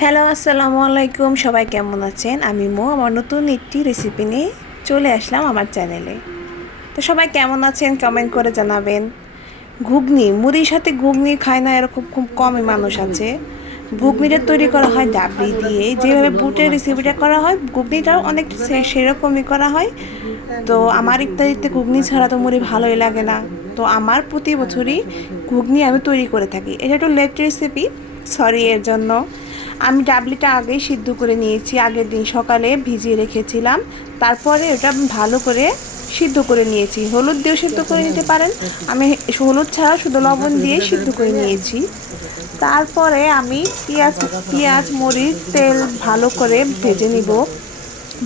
Hello, আসসালামু আলাইকুম। সবাই কেমন আছেন? আমি মো, আমার নতুন একটি রেসিপি নিয়ে চলে আসলাম আমার চ্যানেলে তো সবাই কেমন আছেন? কমেন্ট করে জানাবেন। ঘুগনি, মুড়ির সাথে ঘুগনি খায় না এরকম খুব কমই মানুষ আছে। ঘুগনিটা তৈরি করা হয় ডাবলি দিয়ে। যেভাবে বুটের রেসিপিটা করা হয়, ঘুগনিটাও অনেক সেরকমই করা হয়। তো আমার ইত্যাদিতে ঘুগনি ছাড়া তো মুড়ি ভালোই লাগে না। তো আমার প্রতি বছরই ঘুগনি আমি তৈরি করে থাকি। এটা একটু লেট রেসিপি সরি এর জন্য। আমি ডাবলিটা আগেই সিদ্ধ করে নিয়েছি, আগের দিন সকালে ভিজিয়ে রেখেছিলাম। তারপরে ওটা ভালো করে সিদ্ধ করে নিয়েছি। হলুদ দিয়েও সিদ্ধ করে নিতে পারেন। আমি হলুদ ছাড়া শুধু লবণ দিয়ে সিদ্ধ করে নিয়েছি। তারপরে আমি পেঁয়াজ পেঁয়াজ, মরিচ, তেল ভালো করে ভেজে নিব।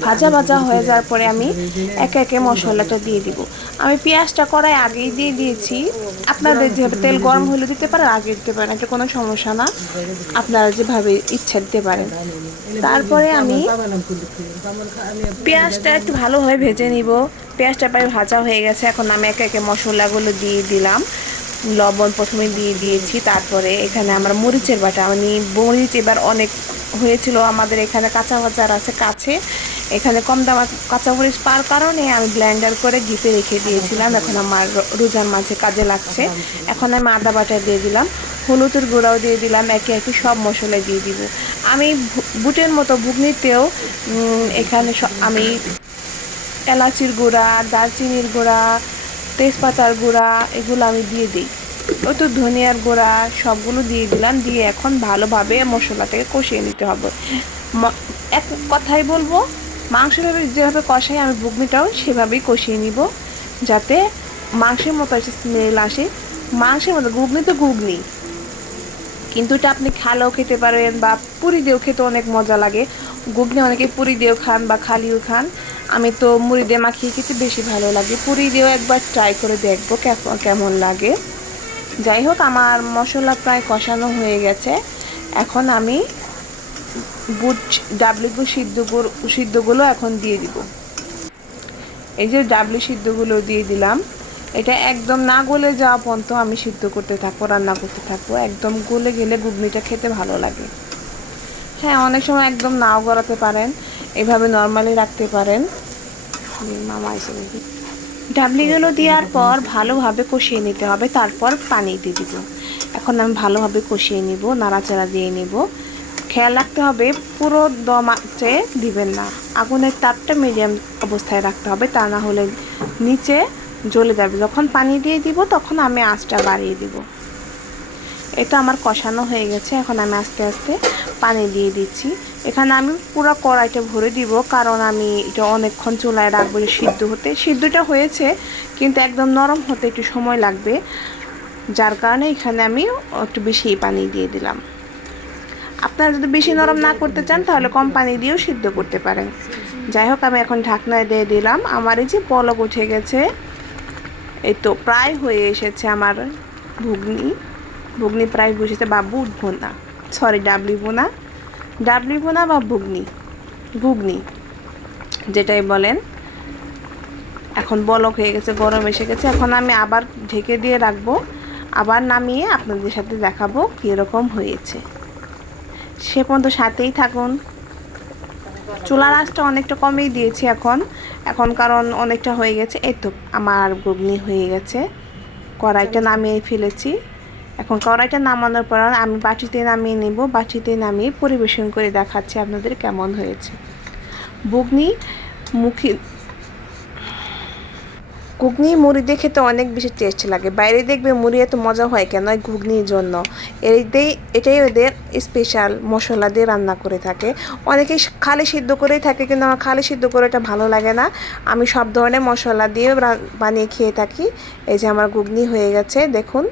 ভাজা ভাজা হয়ে যাওয়ার পরে আমি একে একে মশলাটা দিয়ে দিব। আমি পেঁয়াজটা কড়াই আগেই দিয়ে দিয়েছি। আপনাদের যেভাবে তেল গরম হলে দিতে পারেন আগে দিতে পারেন, এটা কোনো সমস্যা না। আপনারা যেভাবে ইচ্ছা দিতে পারেন। তারপরে আমি পেঁয়াজটা একটু ভালোভাবে ভেজে নিব। পেঁয়াজটা প্রায় ভাজা হয়ে গেছে। এখন আমি একে একে মশলাগুলো দিয়ে দিলাম। লবণ প্রথমে দিয়ে দিয়েছি। তারপরে এখানে আমরা মরিচের বাটা। আমি মরিচ এবার অনেক হয়েছিল আমাদের এখানে কাঁচা বাজার আছে কাছে। এখানে কম দামা কাঁচা মরিচ পাওয়ার কারণে আমি ব্লেন্ডার করে ঘিপে রেখে দিয়েছিলাম। এখন আমার রোজার মাঝে কাজে লাগছে। এখন আমি আদা বাটা দিয়ে দিলাম, হলুদের গুঁড়াও দিয়ে দিলাম, একে একে সব মশলা দিয়ে দিব। আমি বুটের মতো ঘুগনিতেও এখানে আমি এলাচির গুঁড়া, দারচিনির গুঁড়া, তেজপাতার গুঁড়া এগুলো আমি দিয়ে দিই। ওই তো ধনিয়ার গুঁড়া সবগুলো দিয়ে দিলাম, দিয়ে এখন ভালোভাবে মশলাটাকে কষিয়ে নিতে হবে। এক কথাই বলব মাংসভাবে যেভাবে কষাই আমি ঘুগনিটাও সেভাবেই কষিয়ে নিব, যাতে মাংসের মতো একটা স্মেল আসে। মাংসের মতো ঘুগনি তো ঘুগনি। কিন্তু এটা আপনি খালেও খেতে পারেন বা পুরি দিয়েও খেতে অনেক মজা লাগে। ঘুগনি অনেকে পুরি দিয়েও খান বা খালিও খান। আমি তো মুড়ি দিয়ে মাখিয়ে খেতে বেশি ভালো লাগে। পুরি দিয়েও একবার ট্রাই করে দেখব কেমন লাগে। যাই হোক, আমার মশলা প্রায় কষানো হয়ে গেছে। এখন আমি বুট ডাবলিগুলো সিদ্ধগুলো সিদ্ধগুলো এখন দিয়ে দিব। এই যে ডাবলি সিদ্ধগুলো দিয়ে দিলাম, এটা একদম না গলে যাওয়া পর্যন্ত আমি সিদ্ধ করতে থাকব, রান্না করতে থাকব। একদম গলে গেলে ঘুগনিটা খেতে ভালো লাগে। হ্যাঁ অনেক সময় একদম নাও গড়াতে পারেন, এভাবে নর্মালি রাখতে পারেন। মামা এসে দেখি। ডাবলিগুলো দেওয়ার পর ভালোভাবে কষিয়ে নিতে হবে, তারপর পানি দিয়ে দিব। এখন আমি ভালোভাবে কষিয়ে নিব, নাড়াচাড়া দিয়ে নিব। খেয়াল রাখতে হবে, পুরো দম আঁচে দিবেন না। আগুনের তাপটা মিডিয়াম অবস্থায় রাখতে হবে, তা না হলে নিচে জ্বলে যাবে। যখন পানি দিয়ে দিব, তখন আমি আঁচটা বাড়িয়ে দিব। এটা আমার কষানো হয়ে গেছে, এখন আমি আস্তে আস্তে পানি দিয়ে দিচ্ছি। এখানে আমি পুরো কড়াইটা ভরে দিব, কারণ আমি এটা অনেকক্ষণ চুলায় রাখব সিদ্ধ হতে। সিদ্ধটা হয়েছে, কিন্তু একদম নরম হতে একটু সময় লাগবে। যার কারণে এখানে আমি একটু বেশি পানি দিয়ে দিলাম। আপনারা যদি বেশি নরম না করতে চান, তাহলে কম পানি দিয়েও সিদ্ধ করতে পারেন। যাই হোক, আমি এখন ঢাকনায় দিয়ে দিলাম। আমার এই যে পলক উঠে গেছে, এই তো প্রায় হয়ে এসেছে আমার ঘুগনি ঘুগনি প্রায় বসেছে বা বুট ভোনা সরি ডাবলি বোনা। ডাবলি বোনা বা ঘুগনি ঘুগনি যেটাই বলেন। এখন বলক হয়ে গেছে, গরম এসে গেছে। এখন আমি আবার ঢেকে দিয়ে রাখব। আবার নামিয়ে আপনাদের সাথে দেখাবো কীরকম হয়েছে। সে পর্যন্ত সাথেই থাকুন। চুলার আঁচটা অনেকটা কমেই দিয়েছি এখন। এখন কারণ অনেকটা হয়ে গেছে। এই তো আমার ঘুগনি হয়ে গেছে। কড়াইটা নামিয়ে ফেলেছি। এখন কড়াইটা নামানোর পর আমি বাটিতে নামিয়ে নেব। বাটিতে নামিয়ে পরিবেশন করে দেখাচ্ছি আপনাদের কেমন হয়েছে। ঘুগনি মুখে ঘুগনি, মুড়ি দিয়ে খেতে অনেক বেশি টেস্ট লাগে। বাইরে দেখবে মুড়ি এত মজা হয় কেন ঘুগনির জন্য? এটাই এটাই ওদের স্পেশাল মশলা দিয়ে রান্না করে থাকে। অনেকেই খালি সিদ্ধ করেই থাকে, কিন্তু আমার খালি সিদ্ধ করে এটা ভালো লাগে না। আমি সব ধরনের মশলা দিয়ে বানিয়ে খেয়ে থাকি। এই যে আমার ঘুগনি হয়ে গেছে, দেখুন।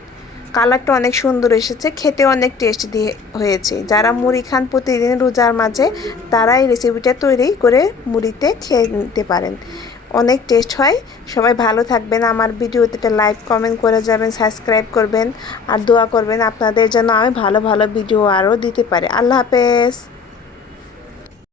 কালারটা অনেক সুন্দর এসেছে, খেতে অনেক টেস্ট দিয়ে হয়েছে। যারা মুড়ি খান প্রতিদিন রোজার মাঝে, তারা এই রেসিপিটা তৈরি করে মুড়িতে খেয়ে নিতে পারেন। অনেক টেস্ট হয়। সবাই ভালো থাকবেন। আমার ভিডিওতে লাইক কমেন্ট করে যাবেন সাবস্ক্রাইব করবেন, আর দোয়া করবেন আপনাদের জন্য আমি ভালো ভালো ভিডিও আরও দিতে পারি। আল্লাহ হাফেজ।